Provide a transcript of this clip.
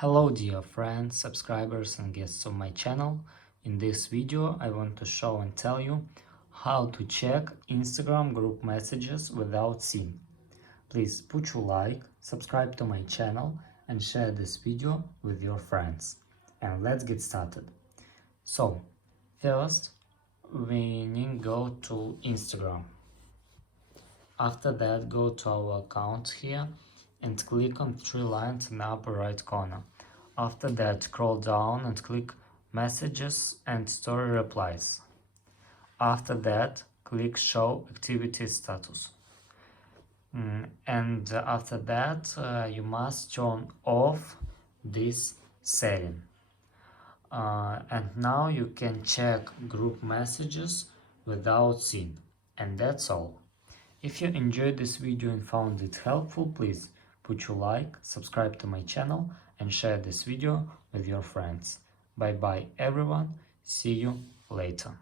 Hello dear friends, subscribers and guests of my channel. In this video I want to show and tell you how to check Instagram group messages without SIM. Please put your like, subscribe to my channel and share this video with your friends. And let's get started. So, first we need to go to Instagram. After that, go to our account here and click on three lines in the upper right corner. After that, scroll down and click Messages and Story Replies. After that, click Show Activity Status. And after that, you must turn off this setting. And now you can check group messages without SIM. And that's all. If you enjoyed this video and found it helpful, please put your like, subscribe to my channel and share this video with your friends. Bye bye everyone, see you later.